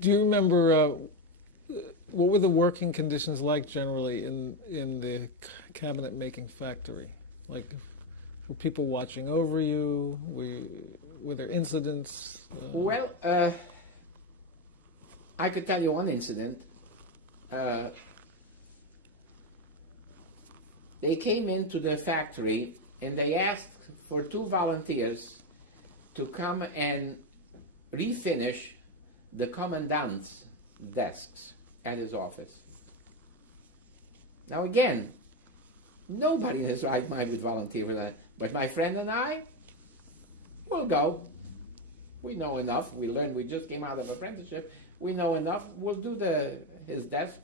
Do you remember what were the working conditions like generally in the cabinet making factory? Like, were people watching over you? Were there incidents? Well, I could tell you one incident. Uh, they came into the factory and they asked for 2 volunteers to come and refinish the commandant's desks at his office. Now again, nobody in his right mind would volunteer for that. But my friend and I will go. We know enough. We learned. We just came out of apprenticeship. We know enough. We'll do his desk.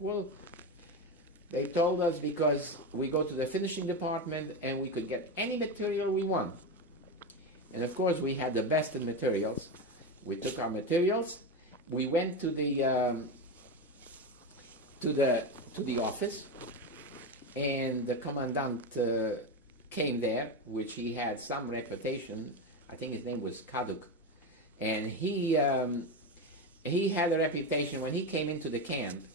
They told us because we go to the finishing department and we could get any material we want. And of course, we had the best in materials. We took our materials. We went to the office, and the commandant came there, which he had some reputation. I think his name was Kaduk, and he had a reputation. When he came into the camp,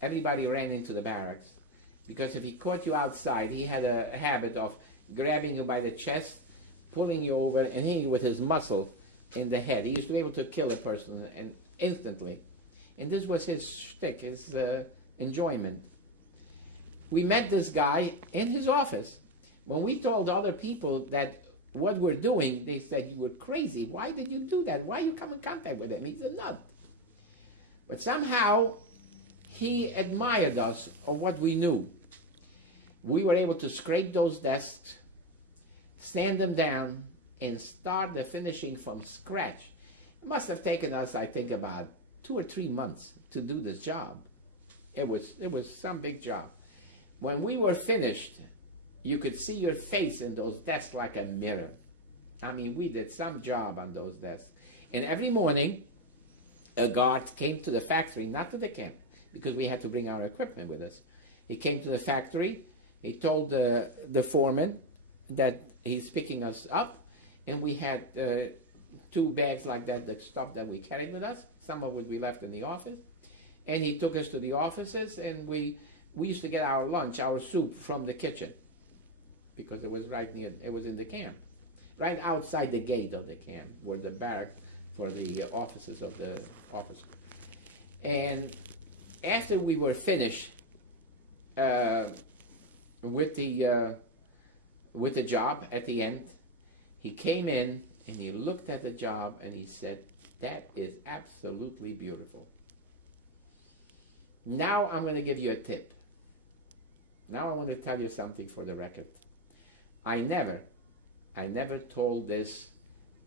everybody ran into the barracks, because if he caught you outside, he had a habit of grabbing you by the chest, pulling you over, and hitting you with his muscle in the head. He used to be able to kill a person and instantly. And this was his shtick, his enjoyment. We met this guy in his office. When we told other people that what we're doing, they said, "You were crazy. Why did you do that? Why you come in contact with him? He's a nut." But somehow, he admired us or what we knew. We were able to scrape those desks, sand them down, and start the finishing from scratch. It must have taken us, I think, about 2 or 3 months to do this job. It was some big job. When we were finished, you could see your face in those desks like a mirror. I mean, we did some job on those desks. And every morning, a guard came to the factory, not to the camp, because we had to bring our equipment with us. He came to the factory. He told the foreman that he's picking us up, and we had 2 bags like that, the stuff that we carried with us. Some of it we left in the office. And he took us to the offices, and we used to get our lunch, our soup, from the kitchen, because it was right near, it was in the camp, right outside the gate of the camp, where the barrack for the offices of the office. And after we were finished with the job at the end, he came in and he looked at the job and he said, "That is absolutely beautiful. Now I'm going to give you a tip. Now I want to tell you something for the record. I never told this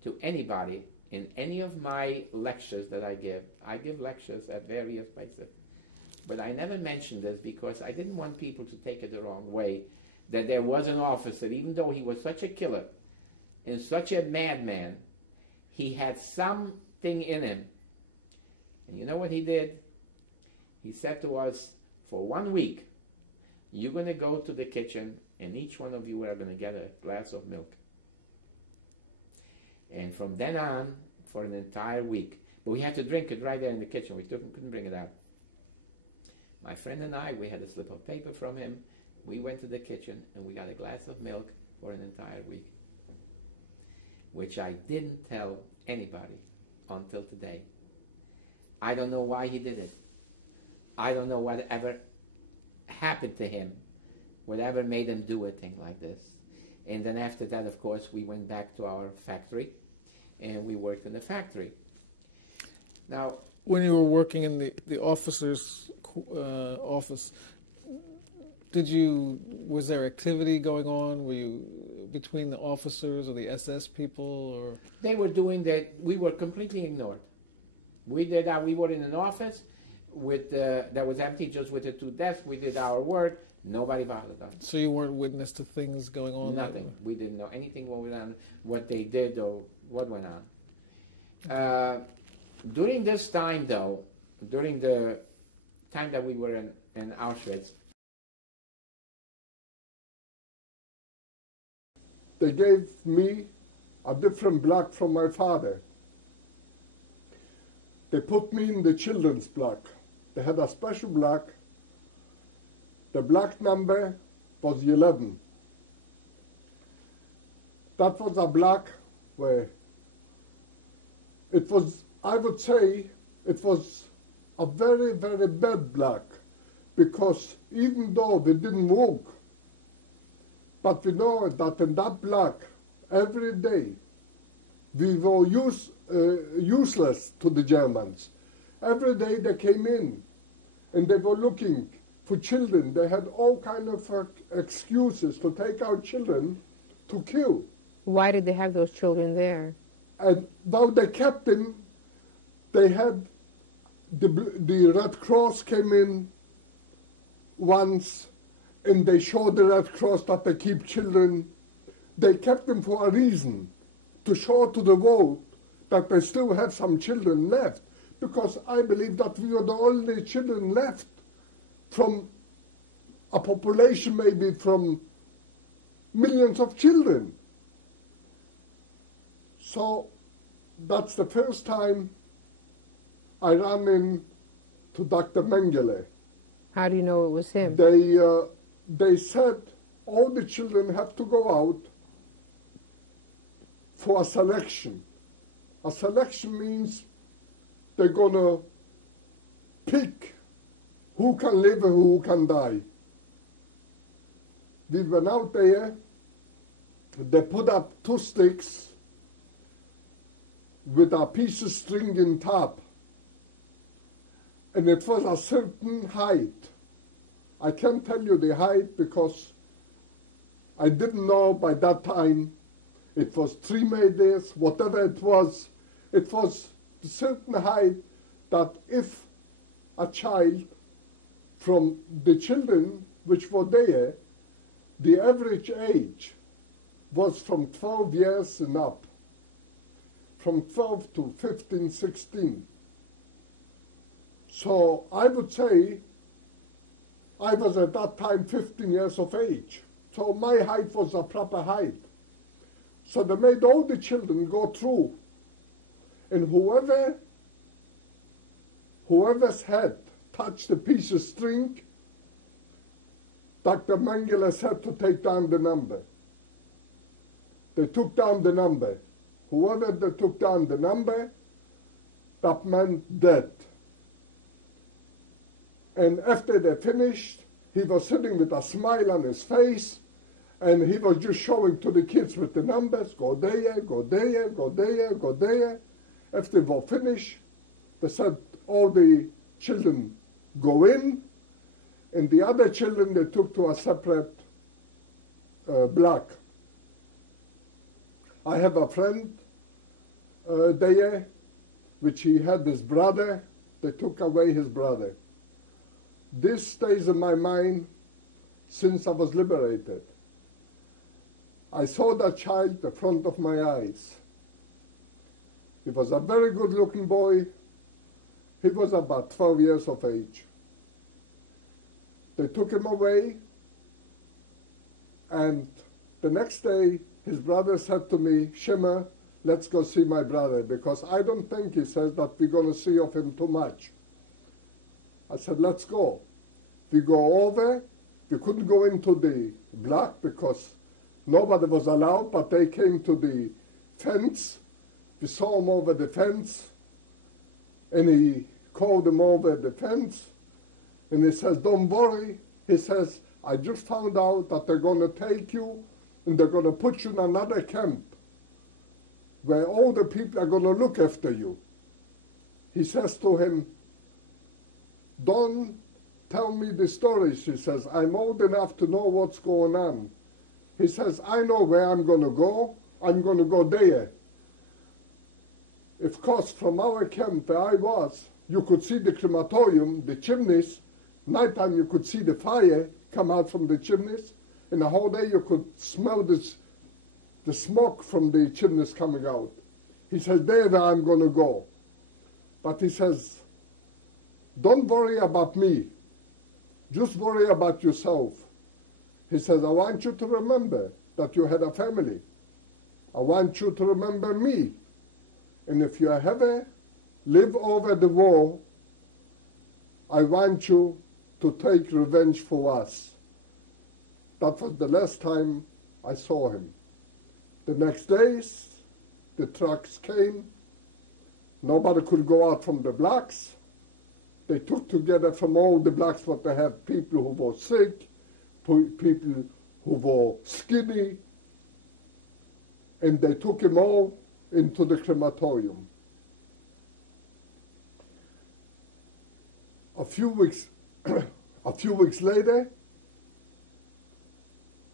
to anybody in any of my lectures that I give. I give lectures at various places. But I never mentioned this because I didn't want people to take it the wrong way, that there was an officer, even though he was such a killer and such a madman, he had something in him. And you know what he did? He said to us, for 1 week, you're going to go to the kitchen and each one of you are going to get a glass of milk. And from then on, for an entire week, but we had to drink it right there in the kitchen. We couldn't bring it out. My friend and I, we had a slip of paper from him. We went to the kitchen and we got a glass of milk for an entire week, which I didn't tell anybody until today. I don't know why he did it. I don't know whatever happened to him, whatever made him do a thing like this. And then after that, of course, we went back to our factory and we worked in the factory. Now, when you were working in the officer's office, was there activity going on? Were you between the officers or the SS people, or? They were doing that. We were completely ignored. We were in an office that was empty, just with the 2 desks. We did our work. Nobody bothered us. So you weren't witness to things going on? Nothing. We didn't know anything what went on, what they did or what went on. During this time, though, during the time that we were in Auschwitz, they gave me a different block from my father. They put me in the children's block. They had a special block. The block number was 11. That was a block where it was, I would say, it was a very, very bad block, because even though we didn't work, but we know that in that block, every day, we were useless to the Germans. Every day they came in and they were looking for children. They had all kind of excuses to take our children to kill. Why did they have those children there? And while they kept them, they had the Red Cross came in once, and they showed the Red Cross that they keep children. They kept them for a reason, to show to the world that they still have some children left, because I believe that we are the only children left from a population maybe from millions of children. So that's the first time I ran into Dr. Mengele. How do you know it was him? They said all the children have to go out for a selection. A selection means they're going to pick who can live and who can die. We went out there, they put up 2 sticks with a piece of string in top, and it was a certain height. I can't tell you the height because I didn't know by that time. It was 3 meters, whatever it was a certain height that if a child from the children which were there, the average age was from 12 years and up, from 12 to 15, 16. So I would say I was at that time 15 years of age. So my height was a proper height. So they made all the children go through. And whoever's head touched a piece of string, Dr. Mengele said to take down the number. They took down the number. Whoever they took down the number, that meant dead. And after they finished, he was sitting with a smile on his face, and he was just showing to the kids with the numbers, go there, go there, go there, go there. After they were finished, they said all the children go in, and the other children they took to a separate block. I have a friend there, which he had his brother. They took away his brother. This stays in my mind since I was liberated. I saw that child in front of my eyes. He was a very good-looking boy. He was about 12 years of age. They took him away, and the next day, his brother said to me, Shimmer, let's go see my brother, because I don't think, he says, that we're going to see of him too much. I said, let's go. We go over. We couldn't go into the block because nobody was allowed, but they came to the fence. We saw him over the fence, and he called him over the fence, and he says, don't worry. He says, I just found out that they're going to take you, and they're going to put you in another camp where all the people are going to look after you. He says to him, don't tell me the stories. He says, I'm old enough to know what's going on. He says, I know where I'm going to go. I'm going to go there. Of course, from our camp where I was, you could see the crematorium, the chimneys. Nighttime you could see the fire come out from the chimneys. And the whole day you could smell the smoke from the chimneys coming out. He says, there where I'm going to go. But he says, don't worry about me. Just worry about yourself. He says, I want you to remember that you had a family. I want you to remember me. And if you have live over the war. I want you to take revenge for us. That was the last time I saw him. The next days, the trucks came. Nobody could go out from the blocks. They took together from all the blocks what they had, people who were sick, people who were skinny, and they took him all into the crematorium. A few weeks later,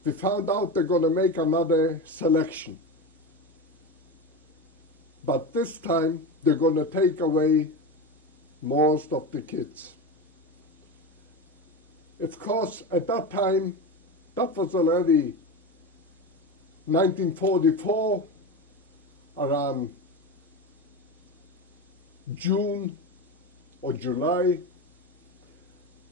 we found out they're going to make another selection. But this time, they're going to take away most of the kids. Of course, at that time, that was already 1944, around June or July.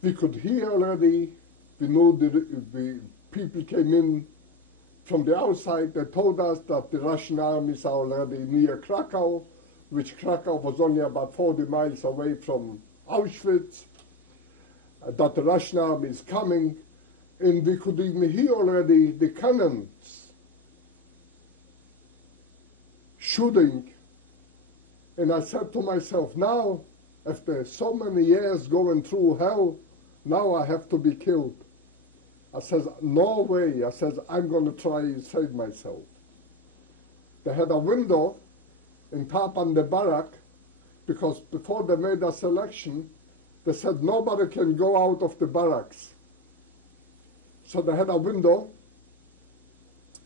We could hear already, we knew the people came in from the outside. They told us that the Russian armies are already near Krakow, which Krakow was only about 40 miles away from Auschwitz, that the Russian army is coming, and we could even hear already the cannons shooting. And I said to myself, now, after so many years going through hell, now I have to be killed. I says, no way. I says, I'm going to try to save myself. They had a window in top on the barrack, because before they made a selection, they said nobody can go out of the barracks. So they had a window.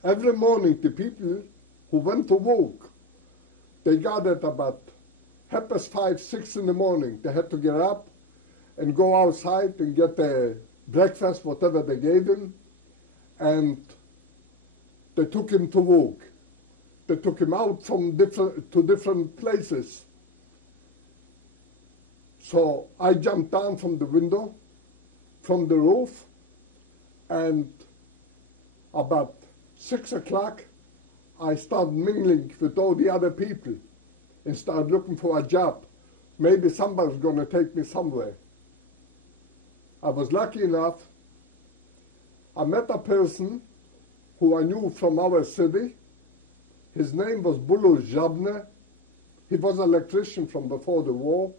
Every morning, the people who went to work, they gathered about 5:30, 6 in the morning. They had to get up and go outside and get their breakfast, whatever they gave him, and they took him to work. They took him out from different places. So I jumped down from the window, from the roof, and about 6 o'clock, I started mingling with all the other people and started looking for a job. Maybe somebody's going to take me somewhere. I was lucky enough. I met a person who I knew from our city. His name was Bulu Jabne. He was an electrician from before the war.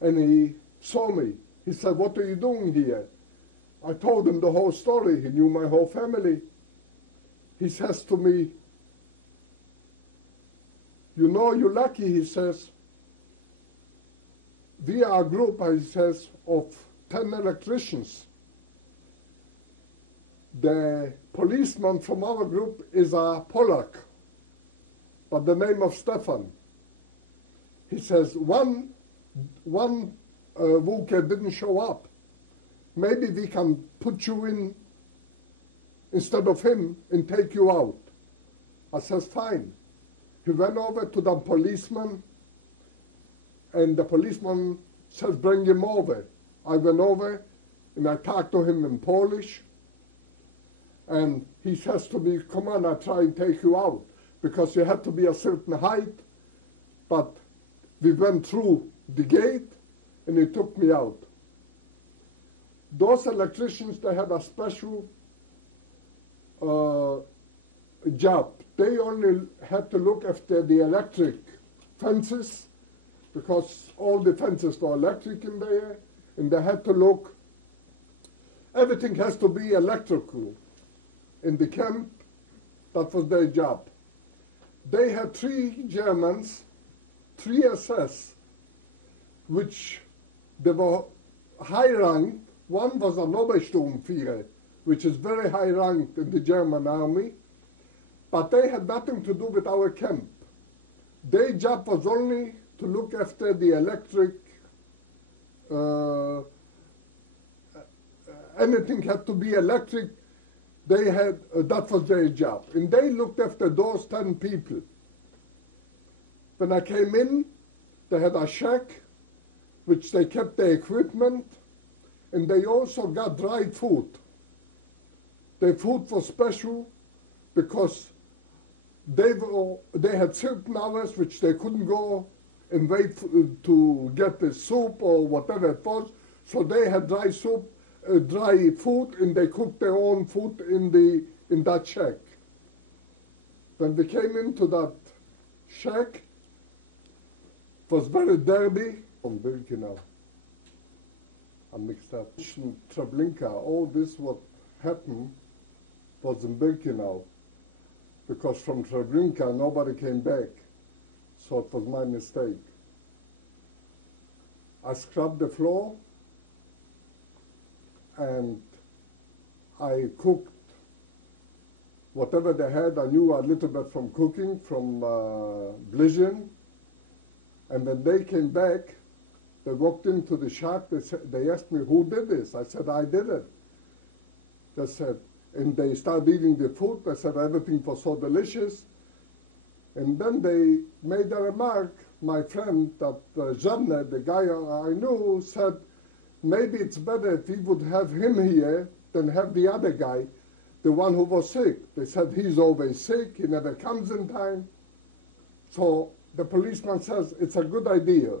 And he saw me. He said, what are you doing here? I told him the whole story. He knew my whole family. He says to me, you know, you're lucky, he says. We are a group, he says, of 10 electricians. The policeman from our group is a Polak, by the name of Stefan. He says, one worker didn't show up. Maybe we can put you in instead of him and take you out. I says, fine. He went over to the policeman, and the policeman says, bring him over. I went over, and I talked to him in Polish, and he says to me, come on, I'll try and take you out, because you had to be a certain height, but we went through the gate, and he took me out. Those electricians, they had a special job. They only had to look after the electric fences, because all the fences were electric in there, and they had to look. Everything has to be electrical in the camp. That was their job. They had 3 Germans, 3 SS, which they were high ranked. One was an Obersturmführer, which is very high ranked in the German army, but they had nothing to do with our camp. Their job was only to look after the electric, anything had to be electric. They had, that was their job. And they looked after those 10 people. When I came in, they had a shack, which they kept their equipment, and they also got dried food. Their food was special because they had certain hours which they couldn't go and wait to get the soup or whatever it was. So they had dry soup, dry food, and they cooked their own food in that shack. When we came into that shack, it was very dirty. From Birkenau, I mixed up. Treblinka, all this what happened was in Birkenau, because from Treblinka nobody came back, so it was my mistake. I scrubbed the floor and I cooked whatever they had. I knew a little bit from cooking, from Blizzin. And when they came back, they walked into the shack. They asked me, who did this? I said, I did it. They said, and they started eating the food. They said everything was so delicious. And then they made a remark. My friend, that Zhabne, the guy I knew, said, maybe it's better if we would have him here than have the other guy, the one who was sick. They said he's always sick, he never comes in time. So the policeman says, it's a good idea.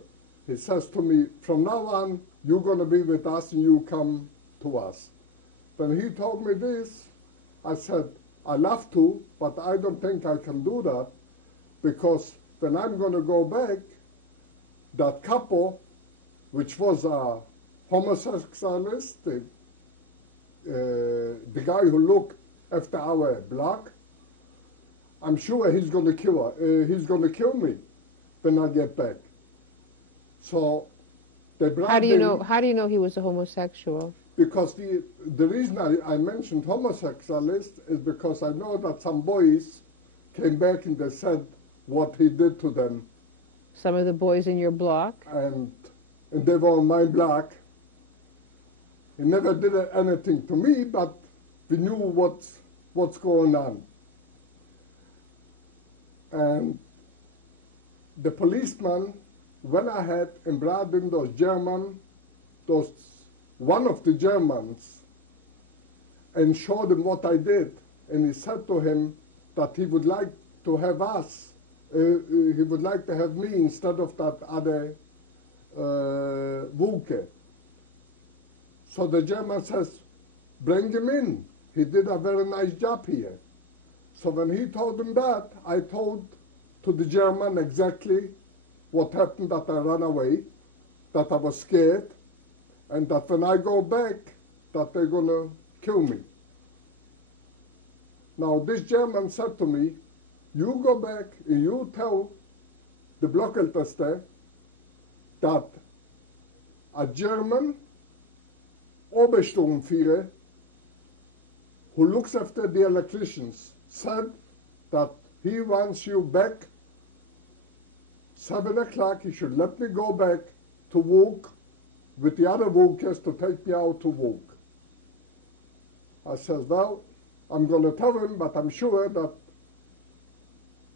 He says to me, from now on, you're going to be with us and you come to us. When he told me this, I said, I love to, but I don't think I can do that, because when I'm going to go back, that couple, which was a homosexualist, the guy who looked after our block, I'm sure he's going to kill her. He's going to kill me when I get back. So they brought How do you know? How do you know he was a homosexual? Because the reason I mentioned homosexualist is because I know that some boys came back and they said what he did to them. Some of the boys in your block? And they were on my block. He never did anything to me, but we knew what's going on. And the policeman went ahead and brought in one of the Germans, and showed him what I did. And he said to him that he would like to have us, he would like to have me instead of that other Wuke. So the German says, bring him in. He did a very nice job here. So when he told him that, I told to the German exactly what happened, that I ran away, that I was scared, and that when I go back, that they're going to kill me. Now this German said to me, you go back and you tell the Blockälteste that a German Obersturmführer who looks after the electricians said that he wants you back 7 o'clock. He should let me go back to work with the other workers to take me out to work. I says, well, I'm going to tell him, but I'm sure that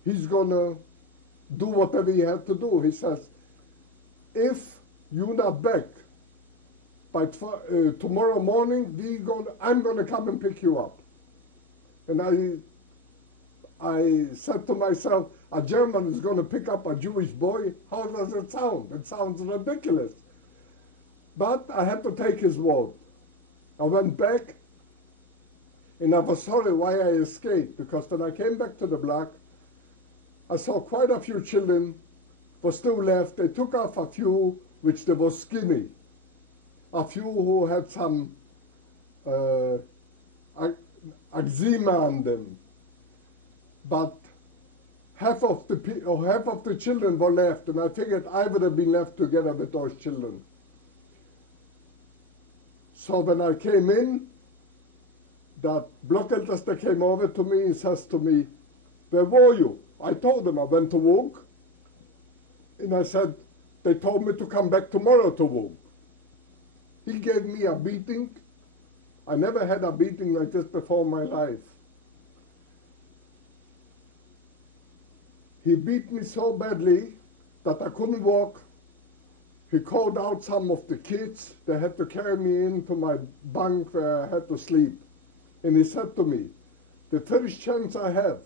he's going to do whatever he had to do. He says, if you're not back by tomorrow morning, I'm going to come and pick you up. And I said to myself, a German is going to pick up a Jewish boy? How does it sound? It sounds ridiculous. But I had to take his word. I went back, and I was sorry why I escaped, because when I came back to the block, I saw quite a few children were still left. They took off a few which they were skinny, a few who had some eczema on them. But half of the children were left, and I figured I would have been left together with those children. So when I came in, that Blockälteste came over to me and says to me, where were you? I told him I went to work. And I said, they told me to come back tomorrow to work. He gave me a beating. I never had a beating like this before in my life. He beat me so badly that I couldn't walk. He called out some of the kids. They had to carry me into my bunk where I had to sleep. And he said to me, the first chance I have,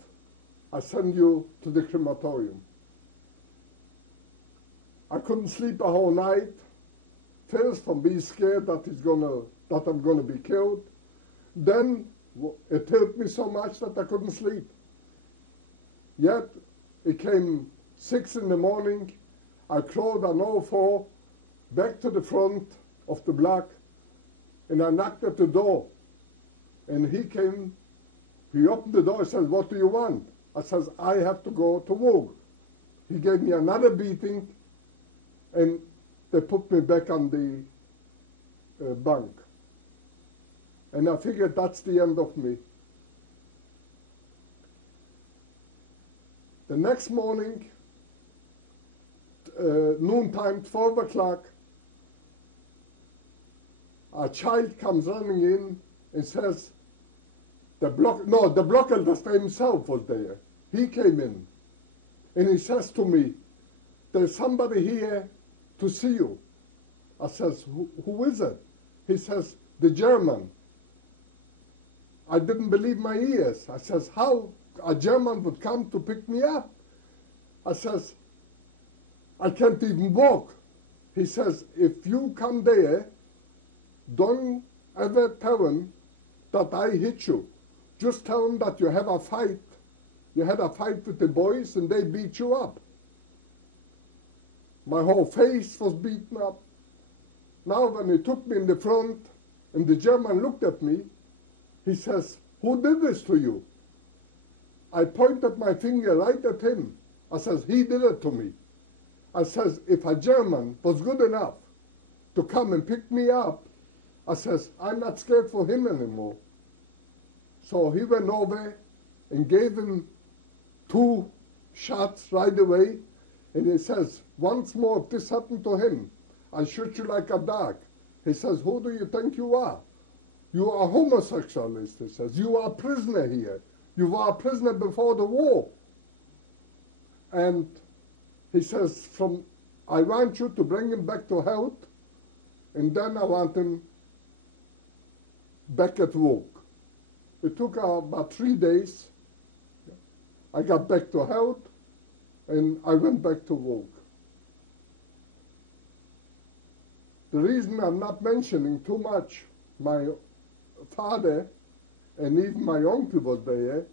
I send you to the crematorium. I couldn't sleep a whole night. First, from being scared that I'm gonna be killed. Then it hurt me so much that I couldn't sleep. Yet it came 6 in the morning. I crawled on all four back to the front of the block, and I knocked at the door. And he came. He opened the door and said, "What do you want?" I says, "I have to go to work." He gave me another beating, and they put me back on the bunk. And I figured that's the end of me. The next morning, noontime, 12 o'clock, a child comes running in and says, the block elder himself was there. He came in and he says to me, "There's somebody here to see you." I says, who is it? He says, "The German." I didn't believe my ears. I says, how a German would come to pick me up? I says, "I can't even walk." He says, "If you come there, don't ever tell him that I hit you. Just tell him that you have a fight. You had a fight with the boys and they beat you up." My whole face was beaten up. Now when he took me in the front and the German looked at me, he says, "Who did this to you?" I pointed my finger right at him. I says, "He did it to me." I says, "If a German was good enough to come and pick me up," I says, "I'm not scared for him anymore." So he went over and gave him 2 shots right away. And he says, "Once more, if this happened to him, I shoot you like a dog." He says, "Who do you think you are? You are a homosexualist," he says. "You are a prisoner here. You were a prisoner before the war." And he says, "I want you to bring him back to health, and then I want him back at work." It took about 3 days. I got back to health, and I went back to work. The reason I'm not mentioning too much my father and even my uncle was there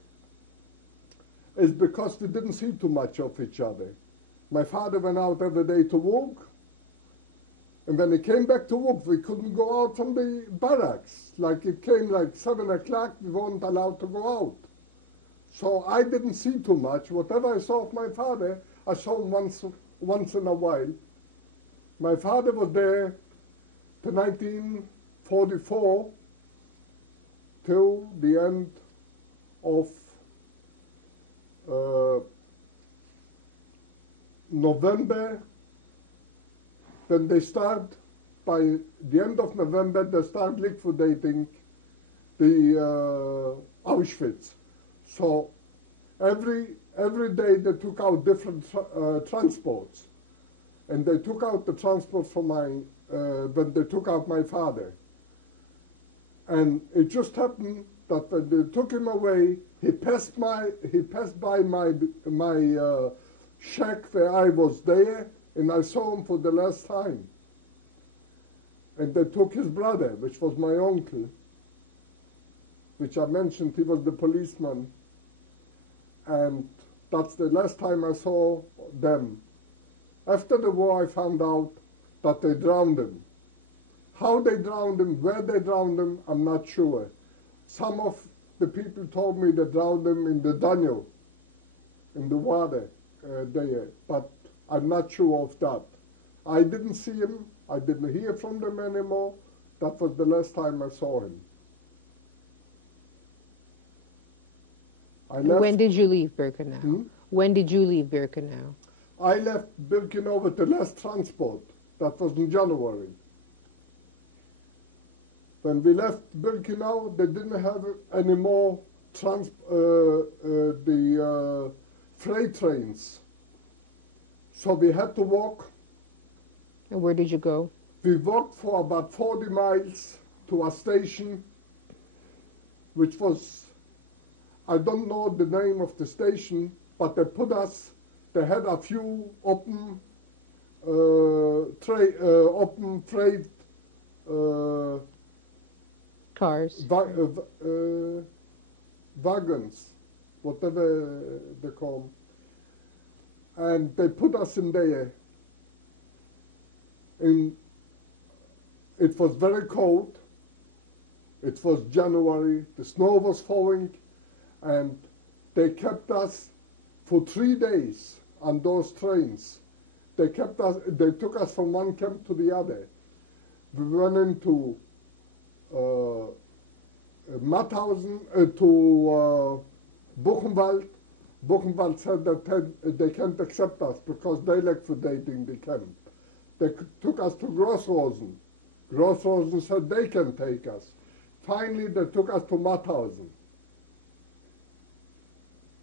is because we didn't see too much of each other. My father went out every day to work, and when he came back to work, we couldn't go out from the barracks. Like it came like 7 o'clock, we weren't allowed to go out. So I didn't see too much. Whatever I saw of my father, I saw him once in a while. My father was there to 1944 till the end of November. Then they start, by the end of November, they start liquidating the Auschwitz. So every day they took out different transports. And they took out the transport for when they took out my father. And it just happened that when they took him away, he passed by my shack where I was there, and I saw him for the last time. And they took his brother, which was my uncle, which I mentioned, he was the policeman. And that's the last time I saw them. After the war, I found out that they drowned him. How they drowned him, where they drowned him, I'm not sure. Some of the people told me they drowned him in the Danube, in the water there, but I'm not sure of that. I didn't see him. I didn't hear from them anymore. That was the last time I saw him. When did you leave Birkenau? When did you leave Birkenau? I left Birkenau with the last transport. That was in January. When we left Birkenau, they didn't have any more the freight trains. So we had to walk. And where did you go? We walked for about 40 miles to a station, which was, I don't know the name of the station, but they had a few open open freight Cars. wagons, whatever they call them. And they put us in there. It was very cold. It was January. The snow was falling. And they kept us for 3 days on those trains. They took us from one camp to the other. We went into Mauthausen, to Buchenwald. Buchenwald said that they can't accept us because they liquidating the camp. They took us to Grossrosen. Grossrosen said they can take us. Finally, they took us to Mauthausen.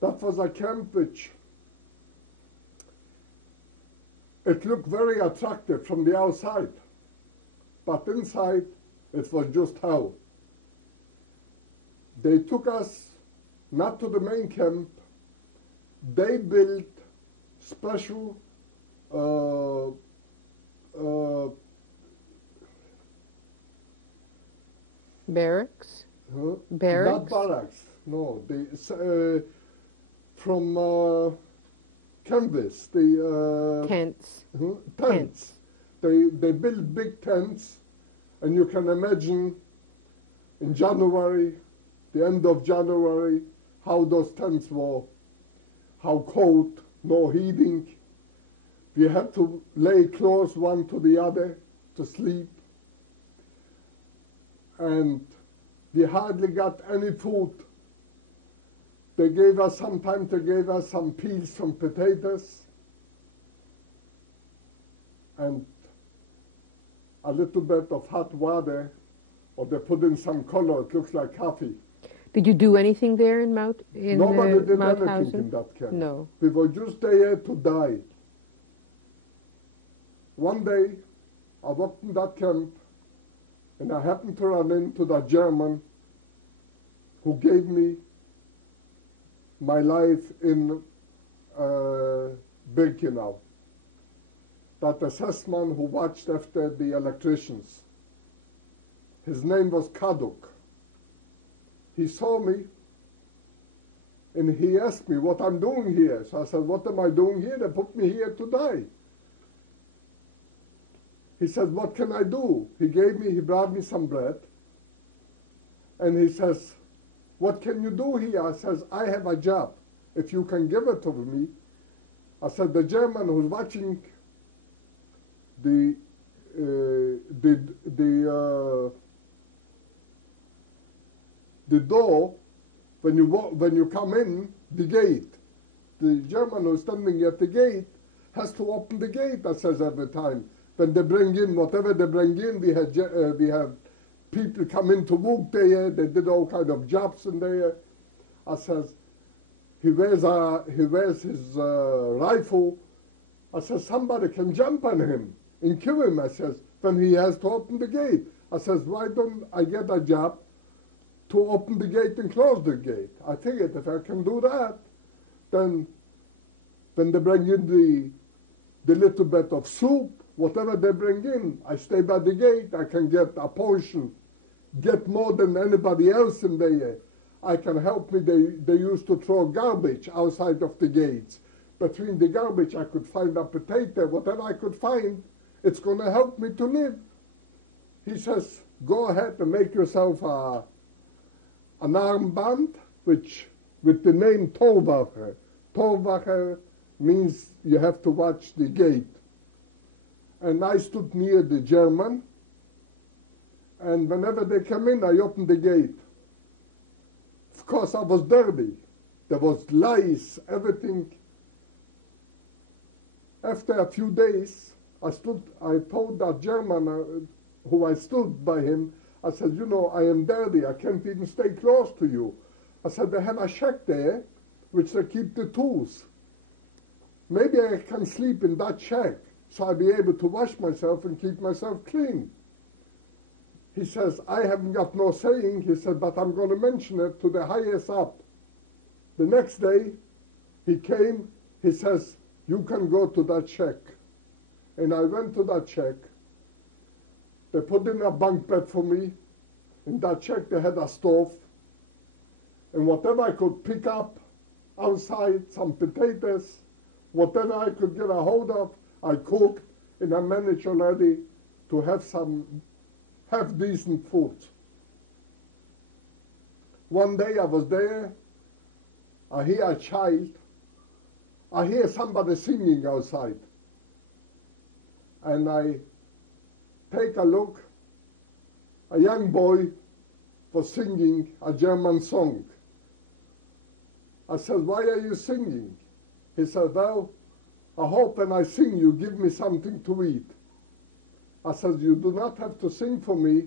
That was a camp which it looked very attractive from the outside, but inside it was just hell. They took us not to the main camp. They built special Barracks? Barracks? Not barracks, no. From canvas, the Tents. tents. They built big tents, and you can imagine in January, the end of January, how those tents were, how cold, no heating. We had to lay close one to the other to sleep. And we hardly got any food. They gave us sometimes, they gave us some peas from potatoes and a little bit of hot water, or they put in some color, it looks like coffee. Did you do anything there in Nobody did anything in Mauthausen? that camp. No. We were just there to die. One day, I walked in that camp, and I happened to run into that German who gave me my life in Birkenau. That assessment who watched after the electricians. His name was Kaduk. He saw me and he asked me what I'm doing here. So I said, what am I doing here? They put me here to die. He said, what can I do? He brought me some bread. And he says, what can you do here? I says, I have a job. If you can give it to me. I said, the German who's watching the door, when you come in, the gate, the German who's standing at the gate has to open the gate, I says every time. When they bring in, whatever they bring in, we have people come in to work there, they did all kind of jobs in there. I says, he wears his rifle. I says, somebody can jump on him and kill him, I says, when he has to open the gate. I says, why don't I get a job to open the gate and close the gate? I figured if I can do that, then when they bring in the little bit of soup, whatever they bring in, I stay by the gate, I can get a portion, get more than anybody else in there. I can help me. They used to throw garbage outside of the gates. Between the garbage, I could find a potato, whatever I could find, it's going to help me to live. He says, go ahead and make yourself an armband, with the name Torwache. Torwache means you have to watch the gate. And I stood near the German, and whenever they come in, I opened the gate. Of course, I was dirty. There was lice, everything. After a few days, I told that German who I stood by him, I said, you know, I am dirty. I can't even stay close to you. I said, they have a shack there, which they keep the tools. Maybe I can sleep in that shack, so I'll be able to wash myself and keep myself clean. He says, I haven't got no saying. He said, but I'm going to mention it to the highest up. The next day, he came. He says, you can go to that shack. And I went to that shack. They put in a bunk bed for me. In that shack they had a stove. And whatever I could pick up outside, some potatoes, whatever I could get a hold of, I cooked, and I managed already to have decent food. One day I was there, I hear a child, I hear somebody singing outside. And I take a look, a young boy was singing a German song. I said, why are you singing? He said, well, I hope when I sing you give me something to eat. I said, you do not have to sing for me.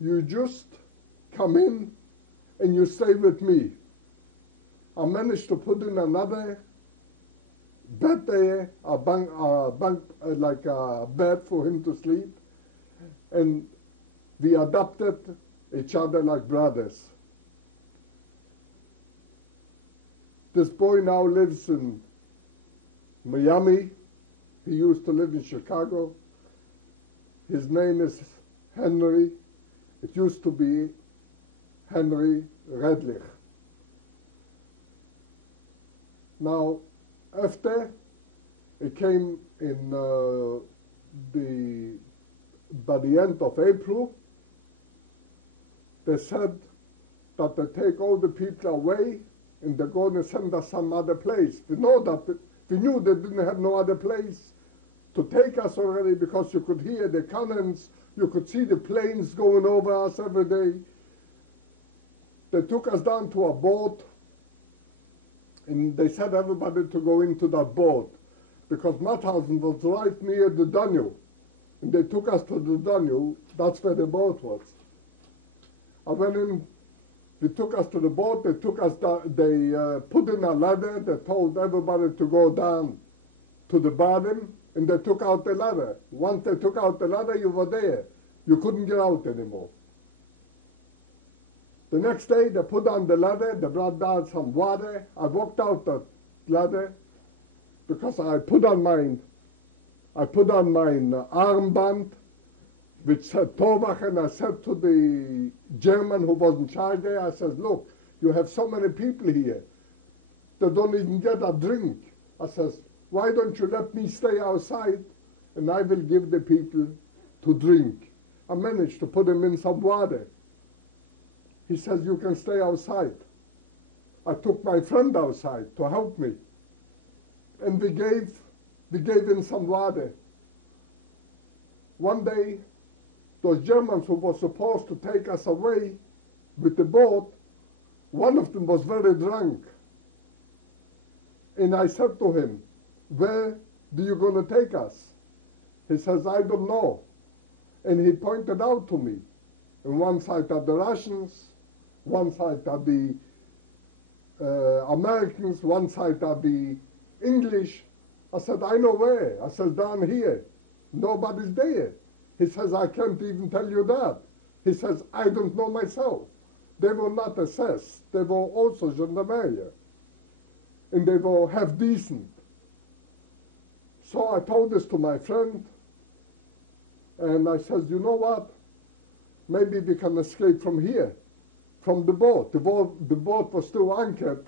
You just come in and you stay with me. I managed to put in another bed there, like a bed for him to sleep. And we adopted each other like brothers. This boy now lives in Miami. He used to live in Chicago. His name is Henry. It used to be Henry Redlich. Now, after it came in by the end of April, they said that they take all the people away and they're going to send us some other place. We knew they didn't have no other place to take us already, because you could hear the cannons, you could see the planes going over us every day. They took us down to a boat, and they said everybody to go into that boat, because Mauthausen was right near the Danube. And they took us to the Danube, that's where the boat was. I went in, they took us to the boat, they took us down, they put in a ladder, they told everybody to go down to the bottom, and they took out the ladder. Once they took out the ladder, you were there. You couldn't get out anymore. The next day, they put on the ladder, they brought down some water. I walked out the ladder because I put on my armband, which said Torwach, and I said to the German who was in charge there, I said, look, you have so many people here, they don't even get a drink. I says, why don't you let me stay outside and I will give the people to drink. I managed to put him in some water. He says, you can stay outside. I took my friend outside to help me. And we gave him some water. One day, those Germans who were supposed to take us away with the boat, one of them was very drunk. And I said to him, where do you going to take us? He says, I don't know. And he pointed out to me. On one side are the Russians, one side are the Americans, one side are the English. I said, I know where. I said, down here. Nobody's there. He says, I can't even tell you that. He says, I don't know myself. They were not SS. They were also gendarmerie. And they were half decent. So I told this to my friend. And I said, you know what? Maybe we can escape from here, from the boat. The boat was still anchored.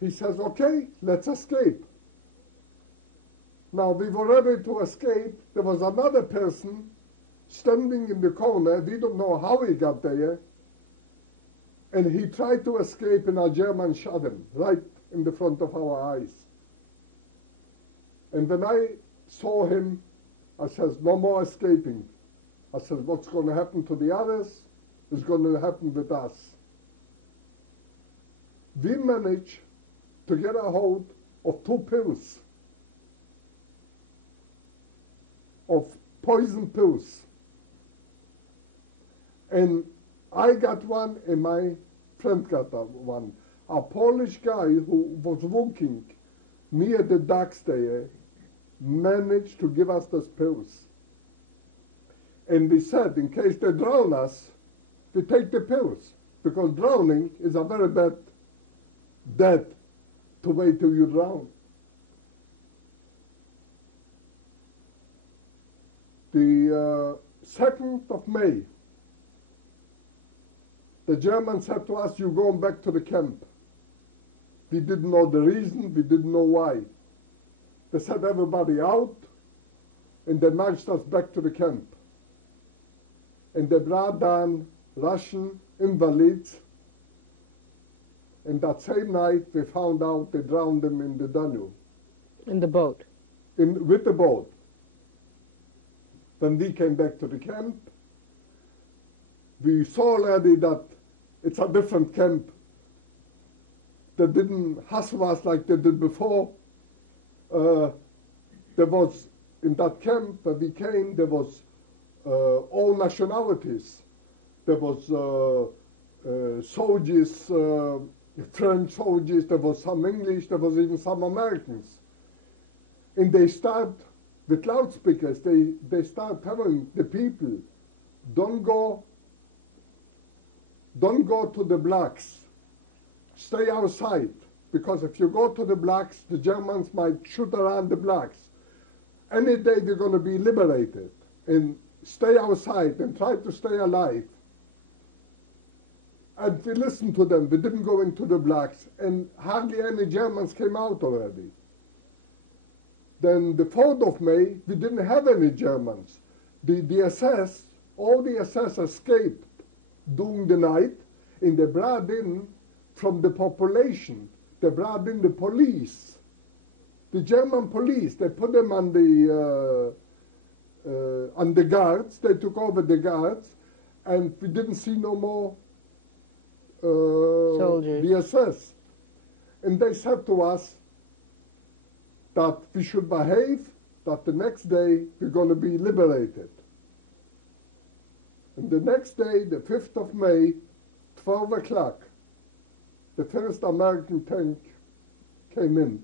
He says, okay, let's escape. Now, we were ready to escape. There was another person standing in the corner. We don't know how he got there. And he tried to escape, and a German shot him right in the front of our eyes. And when I saw him, I says, no more escaping. I said, what's going to happen to the others is going to happen with us. We managed to get a hold of 2 pills, of poison pills. And I got one and my friend got one. A Polish guy who was working near the docks there managed to give us those pills. And we said, in case they drown us, we take the pills, because drowning is a very bad death to wait till you drown. The 2nd of May, the Germans said to us, "You're going back to the camp." We didn't know the reason, we didn't know why. They set everybody out, and they marched us back to the camp. And they brought down Russian invalids, and that same night we found out they drowned them in the Danube. In the boat? With the boat. Then we came back to the camp. We saw already that it's a different camp. They didn't hustle us like they did before. There was, in that camp where we came, there was all nationalities. There was soldiers, French soldiers, there was some English, there was even some Americans. And they start, with loudspeakers, they start telling the people, don't go to the blacks, stay outside, because if you go to the blacks, the Germans might shoot around the blacks. Any day they're going to be liberated, and stay outside and try to stay alive. And we listened to them, we didn't go into the blacks, and hardly any Germans came out already. Then the 4th of May, we didn't have any Germans. The SS, all the SS escaped during the night, and they brought in from the population, they brought in the police, the German police. They put them on the guards. They took over the guards, and we didn't see no more soldiers. The SS. And they said to us that we should behave, that the next day we're going to be liberated. And the next day, the 5th of May, 12 o'clock, the first American tank came in.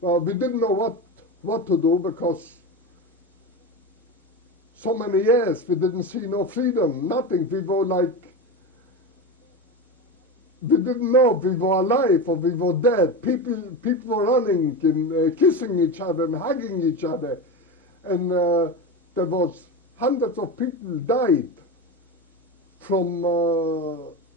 Well, we didn't know what to do, because so many years we didn't see no freedom, nothing. We were like, we didn't know if we were alive or we were dead. People were running and kissing each other and hugging each other. And there was hundreds of people died from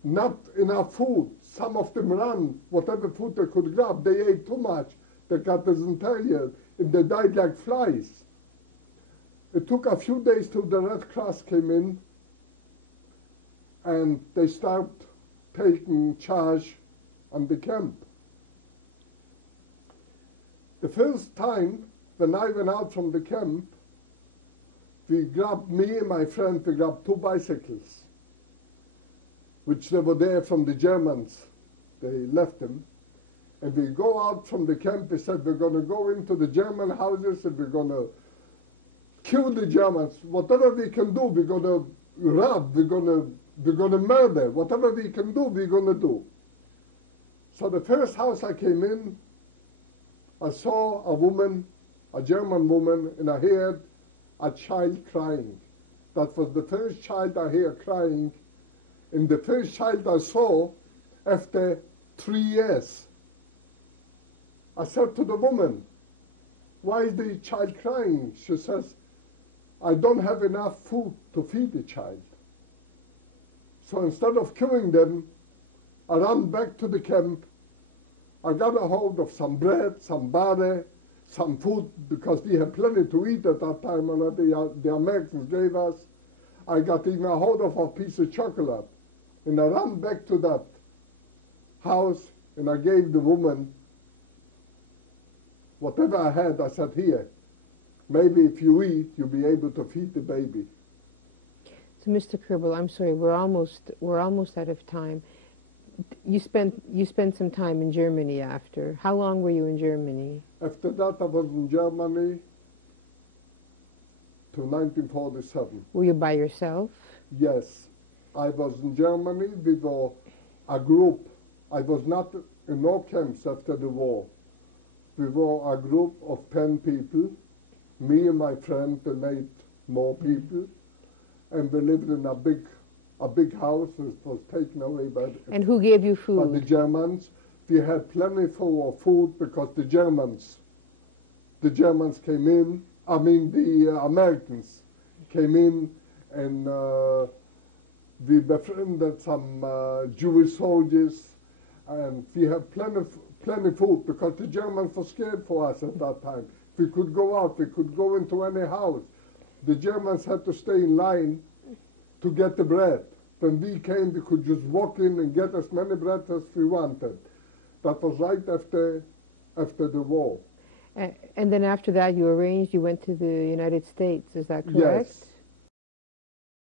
not enough food. Some of them ran whatever food they could grab. They ate too much. They got dysentery, and they died like flies. It took a few days till the Red Cross came in, and they started taking charge on the camp. The first time when I went out from the camp, me and my friend, we grabbed 2 bicycles, which they were there from the Germans. They left them. And we go out from the camp. We said, we're going to go into the German houses and we're going to kill the Germans. Whatever we can do, we're going to rob, we're going to murder. Whatever we can do, we're going to do. So the first house I came in, I saw a woman, a German woman, and I heard a child crying. That was the first child I heard crying, and the first child I saw after 3 years. I said to the woman, "Why is the child crying?" She says, "I don't have enough food to feed the child." So instead of killing them, I ran back to the camp. I got a hold of some bread, some butter, some food, because we had plenty to eat at that time already. The Americans gave us. I got even a hold of a piece of chocolate. And I ran back to that house, and I gave the woman whatever I had. I said, "Here, maybe if you eat, you'll be able to feed the baby." So, Mr. Kerbel, I'm sorry, we're almost out of time. You spent some time in Germany after. How long were you in Germany? After that, I was in Germany to 1947. Were you by yourself? Yes, I was in Germany. We were a group. I was not in no camps after the war. We were a group of 10 people, me and my friend and 8 more people, and we lived in a big house that was taken away by And who gave you by food? the Germans. We had plenty full of food because the Germans came in I mean, the Americans came in and we befriended some Jewish soldiers, and we had plenty food because the Germans were scared for us at that time. We could go out, we could go into any house. The Germans had to stay in line to get the bread. When we came, we could just walk in and get as many bread as we wanted. That was right after the war. And then after that, you arranged, you went to the United States, is that correct? Yes.